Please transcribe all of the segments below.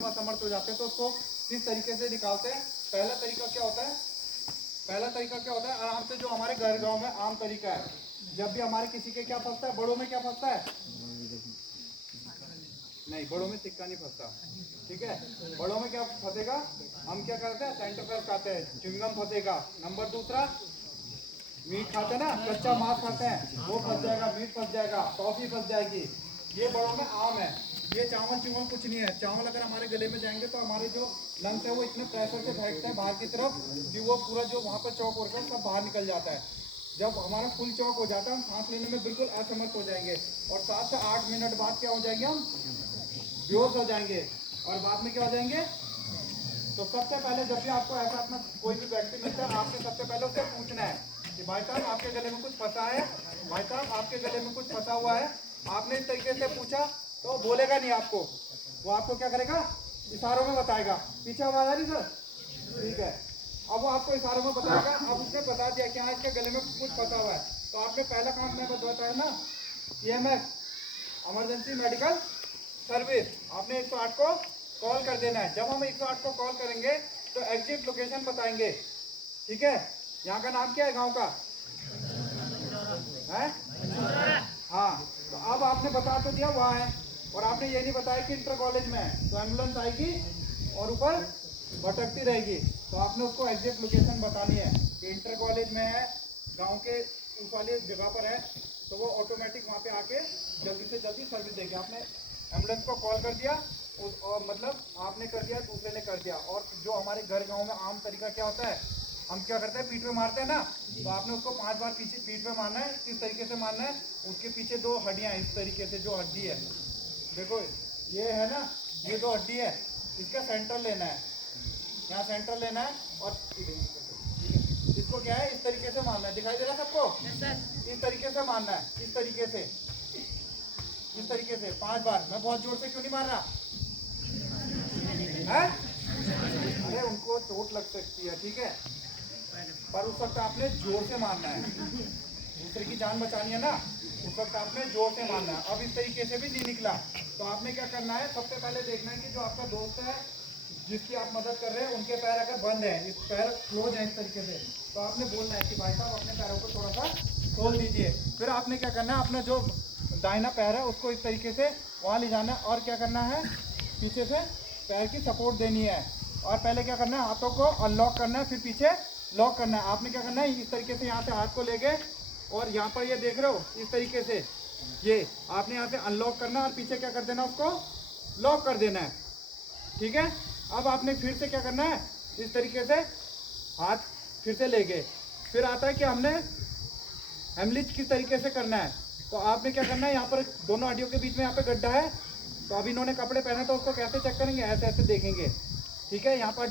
असमर्थ हो जाते हैं तो उसको किस तरीके से निकालते हैं। पहला तरीका क्या होता है, आराम से जो हमारे घर गांव में आम तरीका है, जब भी हमारे किसी के क्या फंसता है, बड़ों में क्या फंसता है, नहीं बड़ों में सिक्का नहीं फंसता, ठीक है। बड़ों में क्या फंसेगा, हम क्या करते हैं, सेंटर फ्रेश खाते हैं, च्युइंगम फंसेगा। नंबर दूसरा, मीट खाते हैं ना, कच्चा मांस खाते हैं, वो फंस जाएगा, मीट फंस जाएगा, टॉफी फंस जाएगी। ये बड़ों में आम है। ये चावल चुवल कुछ नहीं है। चावल अगर हमारे गले में जाएंगे तो हमारे जो लंग्स है वो इतने प्रेशर से फेंकते हैं बाहर की तरफ कि वो पूरा जो वहाँ पर चौक होता है सब बाहर निकल जाता है। जब हमारा फुल चौक हो जाता है हम सांस लेने में बिल्कुल असमर्थ हो जाएंगे और 7 से 8 मिनट बाद क्या हो जाएंगे, हम बेहोश हो जाएंगे और बाद में क्या हो जाएंगे। तो सबसे पहले जब भी आपको ऐसा अपना कोई भी व्यक्ति मिलता है, आपने सबसे पहले उससे पूछना है कि भाई साहब आपके गले में कुछ फंसा है, भाई साहब आपके गले में कुछ फंसा हुआ है। आपने इस तरीके से पूछा तो वो बोलेगा नहीं आपको, वो आपको क्या करेगा, इशारों में बताएगा। पीछे आवाज आ रही सर, ठीक है। अब वो आपको इशारों में बताएगा। अब उसने बता दिया कि हाँ इसके गले में कुछ फंसा हुआ है, तो आपने पहला काम मैं बताया ना, EMS इमरजेंसी मेडिकल सर्विस, आपने 108 को कॉल कर देना है। जब हम 108 को कॉल करेंगे तो एग्जिट लोकेशन बताएंगे, ठीक है। यहाँ का नाम क्या है, गांव का है, हाँ। तो अब आपने बता तो दिया वहाँ है, और आपने ये नहीं बताया कि इंटर कॉलेज में है, तो एम्बुलेंस आएगी और ऊपर भटकती रहेगी। तो आपने उसको एग्जैक्ट लोकेशन बतानी है कि इंटर कॉलेज में है, गांव के उस वाली जगह पर है, तो वो ऑटोमेटिक वहाँ पे आके जल्दी से जल्दी सर्विस देगी। आपने एम्बुलेंस को कॉल कर दिया और मतलब आपने कर दिया, दूसरे ने कर दिया। और जो हमारे घर गाँव में आम तरीका क्या होता है, हम क्या करते हैं, पीठ पे मारते हैं ना, तो आपने उसको 5 बार पीछे पीठ पे मारना है। इस तरीके से मारना है, उसके पीछे 2 हड्डियां, इस तरीके से जो हड्डी है, देखो ये है ना, ये 2 हड्डी है, इसका सेंटर लेना है, यहाँ सेंटर लेना है और इसको क्या है, इस तरीके से मारना है। दिखाई दे रहा है सबको? इस तरीके से मारना है, इस तरीके से, इस तरीके से 5 बार। मैं बहुत जोर से क्यों नहीं मार रहा है? अरे उनको चोट लग सकती है, ठीक है, पर उस वक्त आपने जोर से मारना है, दूसरे की जान बचानी है ना, उस वक्त आपने जोर से मारना है। अब इस तरीके से भी नहीं निकला तो आपने क्या करना है, सबसे पहले देखना है कि जो आपका दोस्त है जिसकी आप मदद कर रहे हैं, उनके पैर अगर बंद है, इस पैर क्लोज है इस तरीके से, तो आपने बोलना है कि भाई साहब अपने पैरों को थोड़ा सा खोल दीजिए। फिर आपने क्या करना है, अपना जो दाहिना पैर है उसको इस तरीके से वहाँ ले जाना है और क्या करना है, पीछे से पैर की सपोर्ट देनी है। और पहले क्या करना है, हाथों को अनलॉक करना है, फिर पीछे लॉक करना है। आपने क्या करना है, इस तरीके से यहाँ से हाथ को लेके और यहाँ पर ये देख रहे हो, इस तरीके से ये आपने यहाँ से अनलॉक करना और पीछे क्या कर देना, उसको लॉक कर देना है, ठीक है। अब आपने फिर से क्या करना है, इस तरीके से हाथ फिर से ले गए। फिर आता है कि हमने हेमलिज किस तरीके से करना है, तो आपने क्या करना है, यहाँ पर दोनों हड्डियों के बीच में यहाँ पे गड्ढा है, तो अभी इन्होंने कपड़े पहने तो उसको कैसे चेक करेंगे, ऐसे ऐसे देखेंगे, ठीक है। यहाँ पर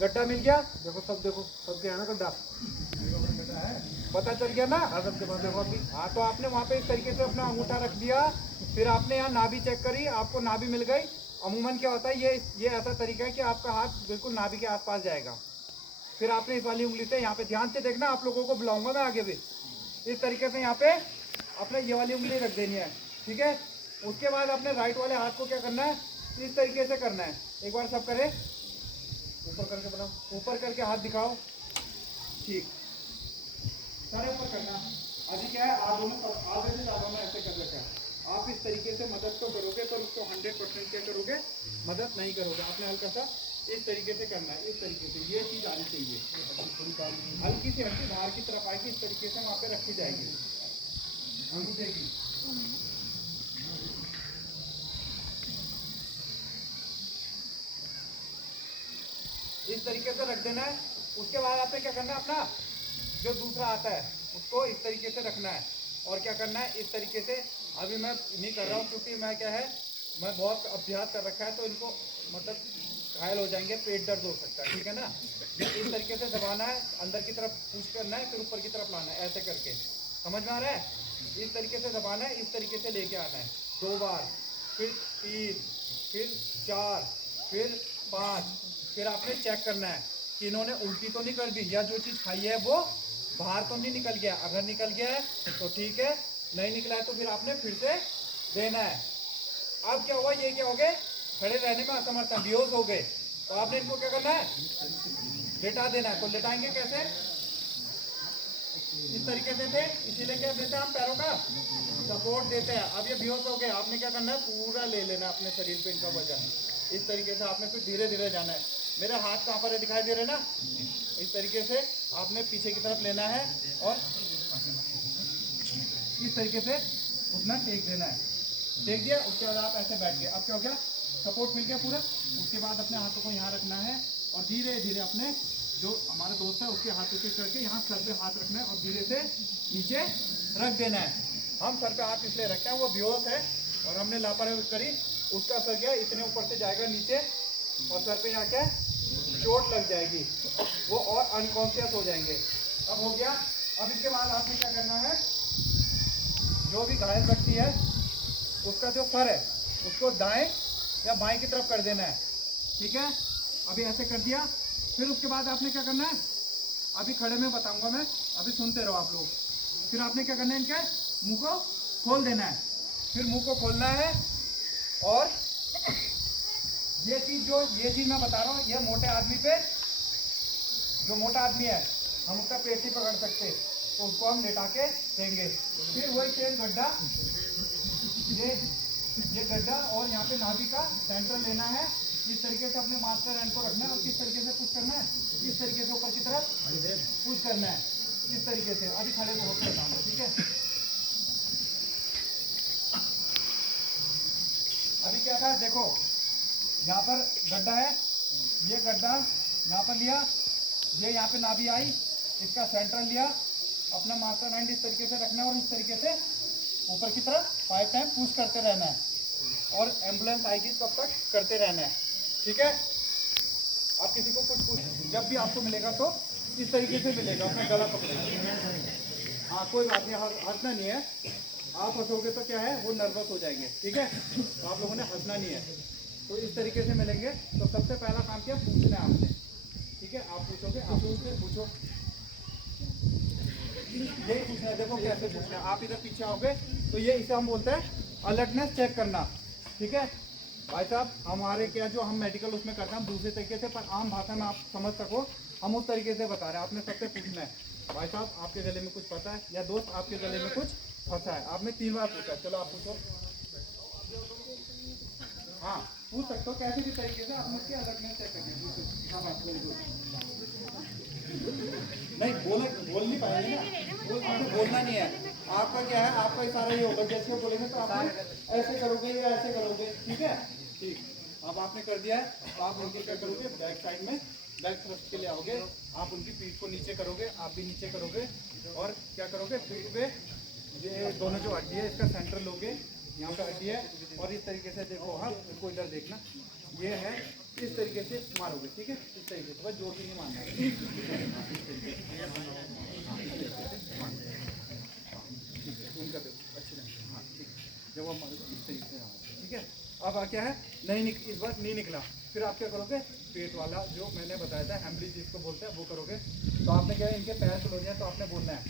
गड्ढा मिल गया, देखो सब, देखो सबके है ना गड्ढा, पता चल गया ना, सबके पास देखो अभी। हाँ, तो आपने वहाँ पे इस तरीके से अपना अंगूठा रख दिया। फिर आपने यहाँ नाभि चेक करी, आपको नाभि मिल गई। अमूमन क्या होता है, ये ऐसा तरीका है कि आपका हाथ बिल्कुल नाभि के आसपास जाएगा। फिर आपने इस वाली उंगली से यहाँ पे ध्यान से देखना, आप लोगों को बुलाऊंगा मैं आगे भी, इस तरीके से यहाँ पे अपने ये वाली उंगली रख देनी है, ठीक है। उसके बाद अपने राइट वाले हाथ को क्या करना है, इस तरीके से करना है। एक बार सब करे, ऊपर करके बनाओ, ऊपर करके हाथ दिखाओ, ठीक, सारे ऊपर करना। अभी क्या है, आप दोनों आधे से ज़्यादा में ऐसे कर रखा है। आप इस तरीके से मदद तो करोगे पर उसको 100% क्या करोगे, मदद नहीं करोगे। आपने हल्का सा इस तरीके से करना है, इस तरीके से ये चीज़ आनी चाहिए, हल्की सी हल्की बाहर की तरफ आएगी, इस तरीके से वहाँ पे रखी जाएगी अंगूठे की। इस तरीके से रख देना है। उसके बाद आपने क्या करना है, अपना जो दूसरा आता है उसको इस तरीके से रखना है और क्या करना है, इस तरीके से। अभी मैं नहीं कर रहा हूँ क्योंकि मैं क्या है, मैं बहुत अभ्यास कर रखा है, तो इनको मतलब घायल हो जाएंगे, पेट दर्द हो सकता है, ठीक है ना। इस तरीके से दबाना है, अंदर की तरफ पुश करना है, फिर ऊपर की तरफ लाना है, ऐसे करके, समझ में आ रहा है। इस तरीके से दबाना है, इस तरीके से लेके आना है 2 बार, फिर 3, फिर 4, फिर 5। फिर आपने चेक करना है कि इन्होंने उल्टी तो नहीं कर दी, या जो चीज़ खाई है वो बाहर तो नहीं निकल गया। अगर निकल गया है तो ठीक है, नहीं निकला है तो फिर आपने फिर से देना है। अब क्या हुआ, ये क्या हो गए, खड़े रहने में असमर्थ है, बेहोश हो गए, तो आपने इनको क्या करना है, लेटा देना है। तो लेटाएंगे कैसे, इस तरीके से थे, इसीलिए क्या देते हैं हम पैरों का सपोर्ट देते हैं। अब ये बेहोश हो गए, आपने क्या करना है, पूरा ले लेना अपने शरीर पे इनका वजन, इस तरीके से आपने फिर धीरे धीरे जाना है। मेरे हाथ कहाँ पर है दिखाई दे रहे ना, इस तरीके से आपने पीछे की तरफ लेना है और इस तरीके से उठना, टेक देना है, टेक दिया, उसके बाद आप ऐसे बैठ गए। अब क्या हो गया, सपोर्ट मिल गया पूरा। उसके बाद अपने हाथों को यहाँ रखना है और धीरे धीरे अपने जो हमारा दोस्त है उसके हाथों पे करके यहाँ सर पे हाथ रखना है और धीरे से नीचे रख देना है। हम सर पे हाथ इसलिए रखते हैं, वो बेहोश है और हमने लापरवाही करी, उसका सर क्या इतने ऊपर से जाएगा नीचे और सर पे यहाँ क्या चोट लग जाएगी, वो और अनकॉन्शियस हो जाएंगे। अब हो गया। अब इसके बाद आपने क्या करना है, जो भी घायल व्यक्ति है उसका जो सर है उसको दाएं या बाएं की तरफ कर देना है, ठीक है। अभी ऐसे कर दिया, फिर उसके बाद आपने क्या करना है, अभी खड़े में बताऊंगा मैं, अभी सुनते रहो आप लोग। फिर आपने क्या करना है, इनके मुंह को खोल देना है, फिर मुंह को खोलना है और ये चीज़ मैं बता रहा हूँ, ये मोटे आदमी पे, जो मोटा आदमी है हम उसका पेट ही पकड़ सकते, तो उसको हम लेटा के देंगे। फिर वही सेम गड्ढा, ये गड्ढा और यहाँ पे नाभि का सेंटर लेना है, इस तरीके से अपने मास्टर हैंड को रखना है और किस तरीके से पुश करना है, इस तरीके से ऊपर की तरफ पुश करना है, इस तरीके से। अभी खड़े को होकर बताऊंगा, ठीक है। अभी क्या था, देखो यहाँ पर गड्ढा है, ये गड्ढा यहाँ पर लिया, ये यहाँ पे नाभि आई, इसका सेंटर लिया, अपना मास्टर हैंड इस तरीके से रखना है और इस तरीके से ऊपर की तरफ 5 टाइम पुश करते रहना है और एम्बुलेंस आएगी तब तक करते रहना है, ठीक है। आप किसी को कुछ पूछ, जब भी आपको मिलेगा तो इस तरीके से मिलेगा, अपना गला पकड़ेगा। हाँ कोई बात नहीं, हंसना नहीं है, आप हंसोगे तो क्या है वो नर्वस हो जाएंगे, ठीक है। तो आप लोगों ने हंसना नहीं है, तो इस तरीके से मिलेंगे। तो सबसे पहला काम क्या पूछना है आपने, ठीक है। आप पूछोगे, आप पूछो, यही पूछना है। देखो कैसे पूछना है, आप इधर पीछे आओगे तो ये इसे हम बोलते हैं अलर्टनेस चेक करना, ठीक है। भाई साहब हमारे क्या जो हम मेडिकल उसमें करते हैं हम दूसरे तरीके से, पर आम भाषा में आप समझ सको हम उस तरीके से बता रहे हैं। आपने सबसे पूछना है, भाई साहब आपके गले में कुछ पता है, या दोस्त आपके गले में कुछ फंसा है। आपने 3 बार पूछा, चलो आप पूछो। हाँ पूछ सकते हो कैसे भी तरीके से, आप मुझे अलर्टनेस चेक करिए। हाँ बात नहीं बोल नहीं पाएंगे ना, आपको बोलना नहीं है। आपका क्या है, आपका इशारा ये होगा, जैसे बोलेंगे तो आप ऐसे करोगे या ऐसे करोगे, ठीक है। ठीक, अब आपने कर दिया है, तो आप उनके क्या करोगे, बैक साइड में बैक थ्रस्ट के लिए आओगे, आप उनकी पीठ को नीचे करोगे, आप भी नीचे करोगे और क्या करोगे, पीठ पे ये दोनों जो हड्डी है इसका सेंटर लोगे, यहाँ पे हड्डी है और इस तरीके से देखो, हाँ इसको इधर देखना, ये है, इस तरीके से मारोगे, ठीक है। इस तरीके से, बस जोर से नहीं मारना है, उनका देखो अच्छी लगे, हाँ ठीक। जब आप मारोगे इस तरीके से, ठीक है। अब क्या है, नहीं इस बार नहीं निकला, फिर आप क्या करोगे, पेट वाला जो मैंने बताया था हेमरेज जिसको बोलते हैं वो करोगे। तो आपने क्या है, इनके पैर खुल जाए तो आपने बोलना है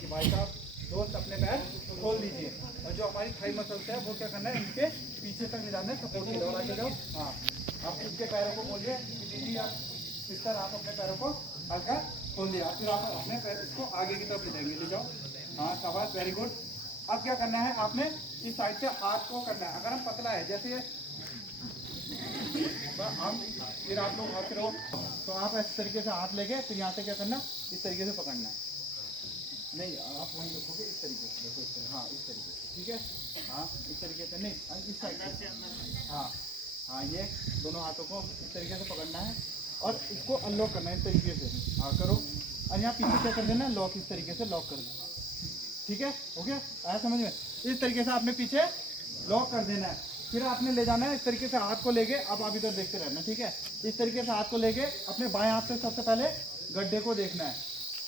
कि भाई साहब दोस्त अपने पैर खोल दीजिए, और जो हमारी थाई मसल्स है वो क्या करना है, इनके पीछे तक ले जाना है, सपोर्ट के लिए आगे जाओ। हाँ आप इनके पैरों को बोलिए कि दीदी आप इस तरह आप अपने पैरों को हल्का खोल दिया, फिर आप अपने पैर इसको आगे की तरफ ले जाएंगे, ले जाओ। हाँ शाबाश, वेरी गुड। अब क्या करना है, आपने इस साइड से हाथ को करना है, अगर हम पतला है जैसे हम, फिर आप लोग हाथ करो तो आप इस तरीके से हाथ लेके फिर यहाँ से क्या करना, इस तरीके से पकड़ना है, नहीं आप वहीं रखोगे इस तरीके से, देखो इस तरह, हाँ इस तरीके से, ठीक है। हाँ इस तरीके से नहीं, इस साइड से, हाँ हाँ ये दोनों हाथों को इस तरीके से पकड़ना है और इसको अनलॉक करना है इस तरीके से, हाँ करो। और यहाँ पीछे क्या कर देना, लॉक, इस तरीके से लॉक कर देना, ठीक है, हो गया, आया समझ में। इस तरीके से आपने पीछे लॉक कर देना है, फिर आपने ले जाना है इस तरीके से हाथ को लेके, अब आप इधर देखते रहना, ठीक है। इस तरीके से हाथ को लेके अपने बाएं हाथ से सबसे पहले गड्ढे को देखना है,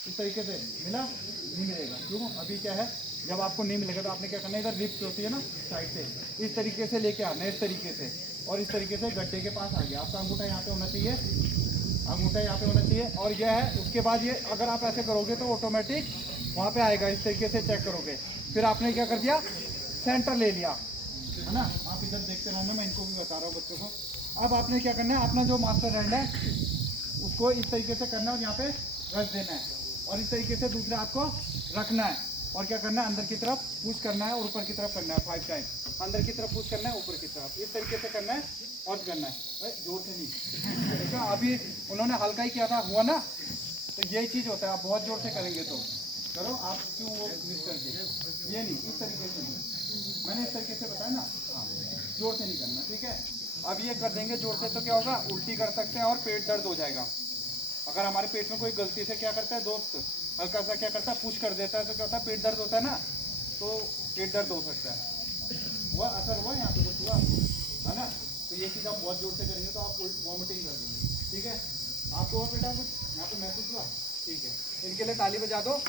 इस तरीके से, मिला नहीं मिलेगा, क्यों, अभी क्या है जब आपको नहीं मिलेगा तो आपने क्या करना है, इधर रिप्स होती है ना साइड से, इस तरीके से लेके आना है, इस तरीके से, और इस तरीके से गड्ढे के पास आ गया। आपका अंगूठा यहाँ पे होना चाहिए, अंगूठा यहाँ पे होना चाहिए, और यह है। उसके बाद ये अगर आप ऐसे करोगे तो ऑटोमेटिक वहाँ पे आएगा, इस तरीके से चेक करोगे। फिर आपने क्या कर दिया, सेंटर ले लिया, है ना। आप इधर देखते रहना, मैं इनको भी बता रहा हूँ बच्चों को। अब आपने क्या करना है, अपना जो मास्टर हैंड है उसको इस तरीके से करना है और यहाँ पे रख देना है, और इस तरीके से दूसरे हाथ को रखना है, और क्या करना है, अंदर की तरफ पुश करना है और ऊपर की तरफ करना है 5 टाइम। अंदर की तरफ पुश करना है, ऊपर की तरफ, इस तरीके से करना है और करना है, जोर से नहीं। देखा अभी उन्होंने हल्का ही किया था, हुआ ना, तो यही चीज़ होता है। आप बहुत जोर से करेंगे तो करो, आप क्यों वो मिस कर दिए, ये नहीं, इस तरीके से नहीं, मैंने इस तरीके से बताया ना। हाँ, जोर से नहीं करना, ठीक है। अब ये कर देंगे जोर से तो क्या होगा, उल्टी कर सकते हैं और पेट दर्द हो जाएगा। अगर हमारे पेट में कोई गलती से क्या करता है दोस्त, हल्का सा क्या करता है, पुश कर देता है, तो क्या होता है, पेट दर्द होता है ना, तो पेट दर्द हो सकता है। हुआ असर हुआ यहाँ पे कुछ हुआ आपको, है ना। तो ये चीज़ आप बहुत जोर से करेंगे तो आप वॉमिटिंग कर देंगे, ठीक है। आपको हुआ बेटा कुछ यहाँ पे महसूस हुआ, ठीक है। इनके लिए ताली बजा दो।